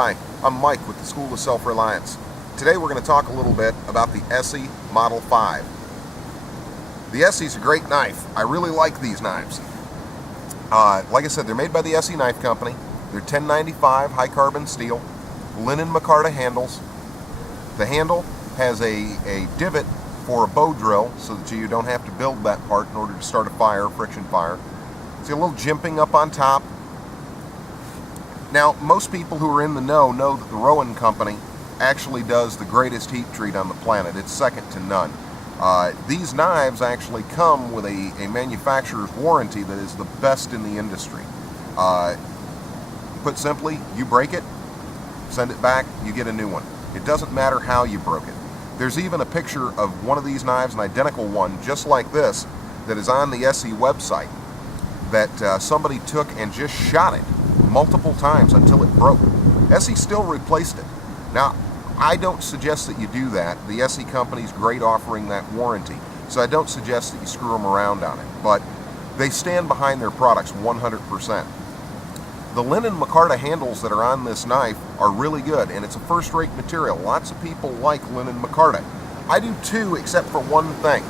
Hi, I'm Mike with the School of Self Reliance. Today we're going to talk a little bit about the Esee Model 5. The Esee's a great knife. I really like these knives. Like I said, they're made by the Esee Knife Company. They're 1095 high carbon steel, linen micarta handles. The handle has a divot for a bow drill so that you don't have to build that part in order to start a fire, friction fire. See a little jimping up on top. Now, most people who are in the know that the Rowan Company actually does the greatest heat treat on the planet. It's second to none. These knives actually come with a manufacturer's warranty that is the best in the industry. Put simply, you break it, send it back, you get a new one. It doesn't matter how you broke it. There's even a picture of one of these knives, an identical one, just like this, that is on the Esee website, that somebody took and just shot it multiple times until it broke. Esee still replaced it. Now, I don't suggest that you do that. The Esee company's great offering that warranty, so I don't suggest that you screw them around on it, but they stand behind their products 100%. The linen micarta handles that are on this knife are really good, and it's a first-rate material. Lots of people like linen micarta. I do too, except for one thing.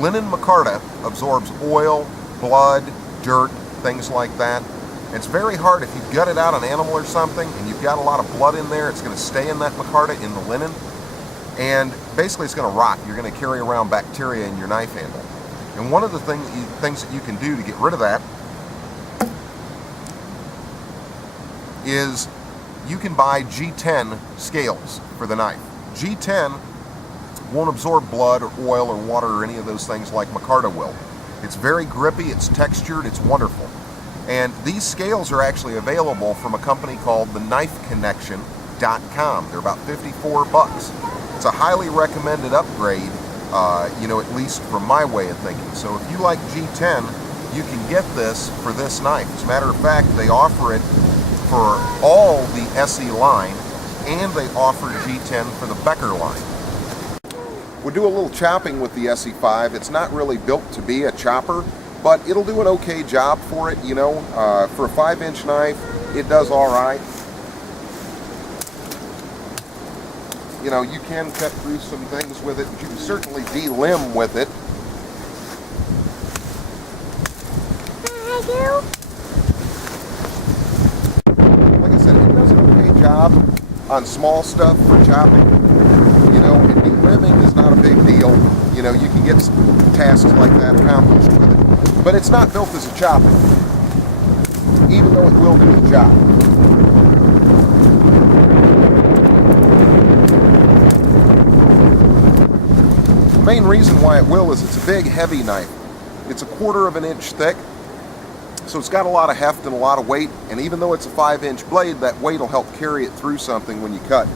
Linen micarta absorbs oil, blood, dirt, things like that. It's very hard if you gut it out an animal or something and you've got a lot of blood in there. It's going to stay in that micarta, in the linen, and basically it's going to rot. You're going to carry around bacteria in your knife handle. And one of the things that you can do to get rid of that is you can buy G10 scales for the knife. G10 won't absorb blood or oil or water or any of those things like micarta will. It's very grippy, it's textured, it's wonderful. And these scales are actually available from a company called theknifeconnection.com. They're about 54 bucks. It's a highly recommended upgrade, at least from my way of thinking. So if you like G10, you can get this for this knife. As a matter of fact, they offer it for all the Esee line, and they offer G10 for the Becker line. We'll do a little chopping with the Esee 5. It's not really built to be a chopper, but it'll do an okay job for it, for a 5-inch knife, it does all right. You can cut through some things with it, but you can certainly de-limb with it. Like I said, it does an okay job on small stuff for chopping. And de-limbing is not a big deal. You can get tasks like that accomplished with it. But it's not built as a chopper, even though it will do the job. The main reason why it will is it's a big, heavy knife. It's 1/4 of an inch thick, so it's got a lot of heft and a lot of weight, and even though it's a 5-inch blade, that weight will help carry it through something when you cut.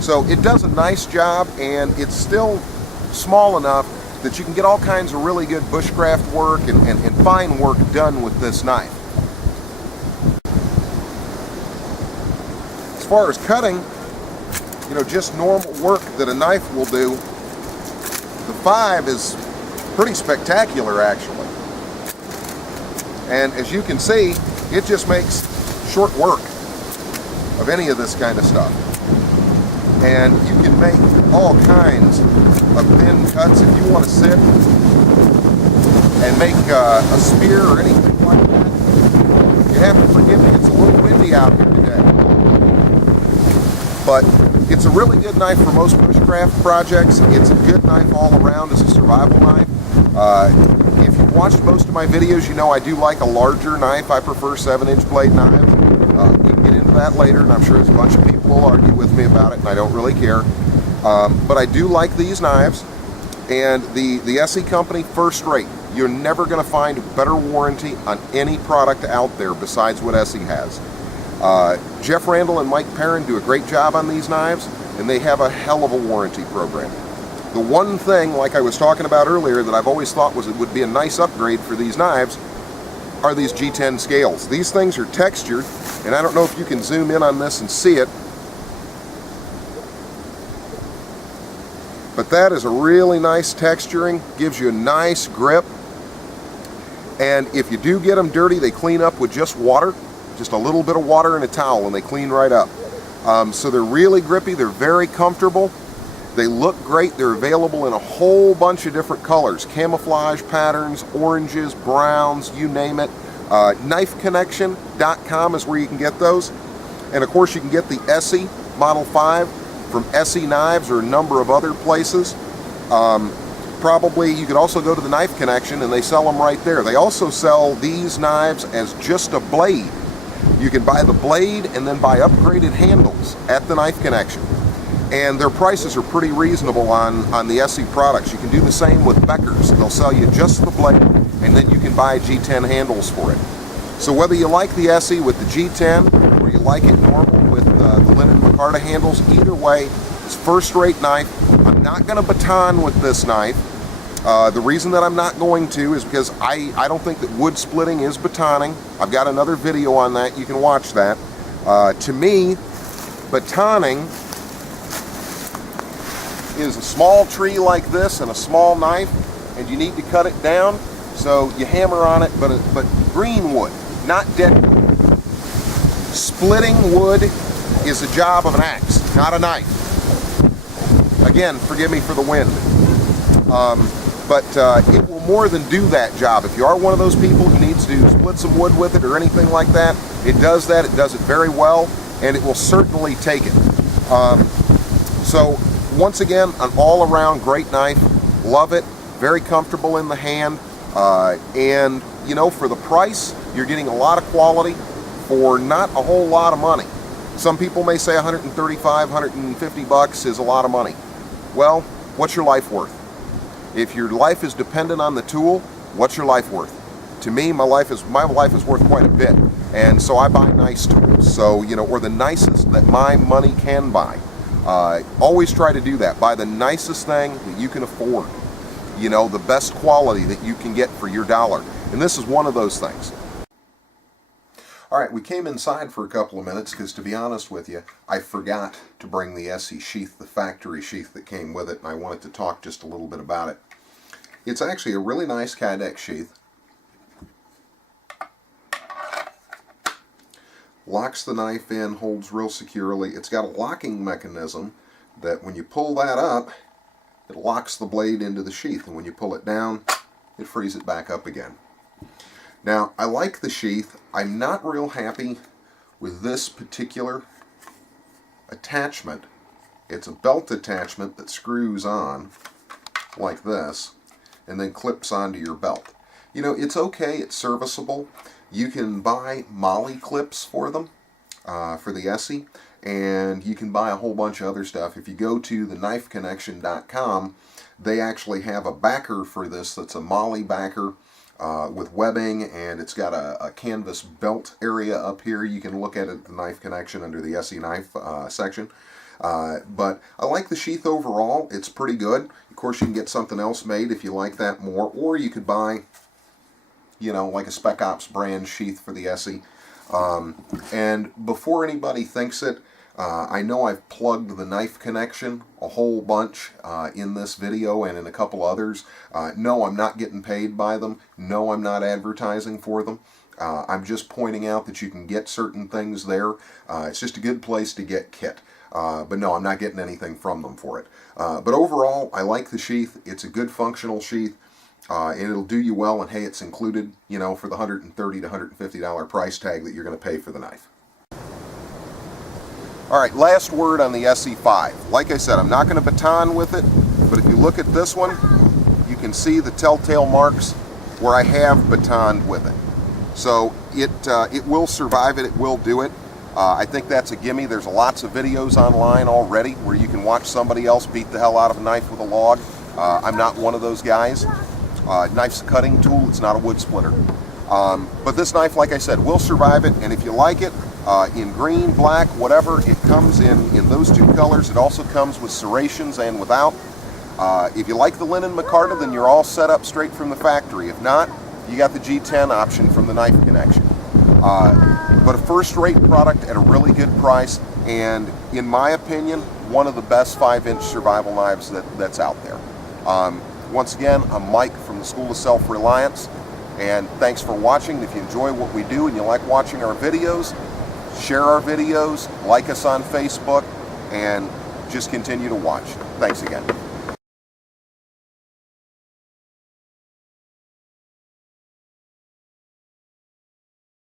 So it does a nice job, and it's still small enough that you can get all kinds of really good bushcraft work and fine work done with this knife. As far as cutting, just normal work that a knife will do, the 5 is pretty spectacular actually. And as you can see, it just makes short work of any of this kind of stuff. And you can make all kinds of thin cuts if you want to sit and make a spear or anything like that. You have to forgive me, it's a little windy out here today. But it's a really good knife for most bushcraft projects. It's a good knife all around as a survival knife. If you've watched most of my videos, you know I do like a larger knife. I prefer 7-inch blade knives. We can get into that later, and I'm sure there's a bunch of people will argue with me about it, and I don't really care. But I do like these knives, and the Esee company, first rate. You're never going to find a better warranty on any product out there besides what Esee has. Jeff Randall and Mike Perrin do a great job on these knives, and they have a hell of a warranty program. The one thing, like I was talking about earlier, that I've always thought would be a nice upgrade for these knives are these G10 scales. These things are textured, and I don't know if you can zoom in on this and see it, but that is a really nice texturing, gives you a nice grip, and if you do get them dirty, they clean up with just water, just a little bit of water and a towel, and they clean right up. So they're really grippy, they're very comfortable, they look great, they're available in a whole bunch of different colors, camouflage patterns, oranges, browns, you name it. Knifeconnection.com is where you can get those. And of course you can get the Esee Model 5 from Esee Knives or a number of other places. Probably you could also go to the Knife Connection and they sell them right there. They also sell these knives as just a blade. You can buy the blade and then buy upgraded handles at the Knife Connection. And their prices are pretty reasonable on the Esee products. You can do the same with Becker's. They'll sell you just the blade and then you can buy G10 handles for it. So whether you like the Esee with the G10 or you like it normal with the linen micarta handles, either way, it's first-rate knife. I'm not going to baton with this knife. The reason that I'm not going to is because I don't think that wood splitting is batoning. I've got another video on that. You can watch that. To me, batoning is a small tree like this and a small knife, and you need to cut it down, so you hammer on it, but green wood, not dead wood. Splitting wood is a job of an axe, not a knife. Again, forgive me for the wind. But it will more than do that job. If you are one of those people who needs to split some wood with it or anything like that, it does that. It does it very well, and it will certainly take it. So once again, an all-around great knife. Love it. Very comfortable in the hand. And you know, for the price, you're getting a lot of quality for not a whole lot of money. Some people may say 135, 150 bucks is a lot of money. Well, what's your life worth? If your life is dependent on the tool, what's your life worth? To me, my life is worth quite a bit, and so I buy nice tools. So, you know, or the nicest that my money can buy. Always try to do that. Buy the nicest thing that you can afford. You know, the best quality that you can get for your dollar. And this is one of those things. All right, we came inside for a couple of minutes because, to be honest with you, I forgot to bring the Esee sheath, the factory sheath that came with it, and I wanted to talk just a little bit about it. It's actually a really nice Kydex sheath. Locks the knife in, holds real securely. It's got a locking mechanism that when you pull that up, it locks the blade into the sheath, and when you pull it down, it frees it back up again. Now, I like the sheath. I'm not real happy with this particular attachment. It's a belt attachment that screws on like this and then clips onto your belt. You know, it's okay, it's serviceable. You can buy molly clips for them, for the Esee, and you can buy a whole bunch of other stuff. If you go to the knifeconnection.com, they actually have a backer for this that's a molly backer with webbing, and it's got a canvas belt area up here. You can look at it at the Knife Connection under the Esee knife section. But I like the sheath overall. It's pretty good. Of course, you can get something else made if you like that more, or you could buy, you know, like a Spec Ops brand sheath for the Esee. And before anybody thinks it, I know I've plugged the Knife Connection a whole bunch in this video and in a couple others. No, I'm not getting paid by them. No, I'm not advertising for them. I'm just pointing out that you can get certain things there. It's just a good place to get kit. But no, I'm not getting anything from them for it. But overall, I like the sheath. It's a good functional sheath. And it'll do you well, and hey, it's included, you know, for the $130 to $150 price tag that you're going to pay for the knife. All right, last word on the Esee 5. Like I said, I'm not going to baton with it, but if you look at this one, you can see the telltale marks where I have batoned with it. So it will survive it, it will do it. I think that's a gimme. There's lots of videos online already where you can watch somebody else beat the hell out of a knife with a log. I'm not one of those guys. Knife's a cutting tool, it's not a wood splitter. But this knife, like I said, will survive it, and if you like it, in green, black, whatever, it comes in those two colors. It also comes with serrations and without. If you like the linen micarta, then you're all set up straight from the factory. If not, you got the G10 option from the Knife Connection. But a first-rate product at a really good price, and in my opinion, one of the best 5-inch survival knives that's out there. Once again, I'm Mike from the School of Self Reliance, and thanks for watching. If you enjoy what we do and you like watching our videos, share our videos, like us on Facebook, and just continue to watch. Thanks again.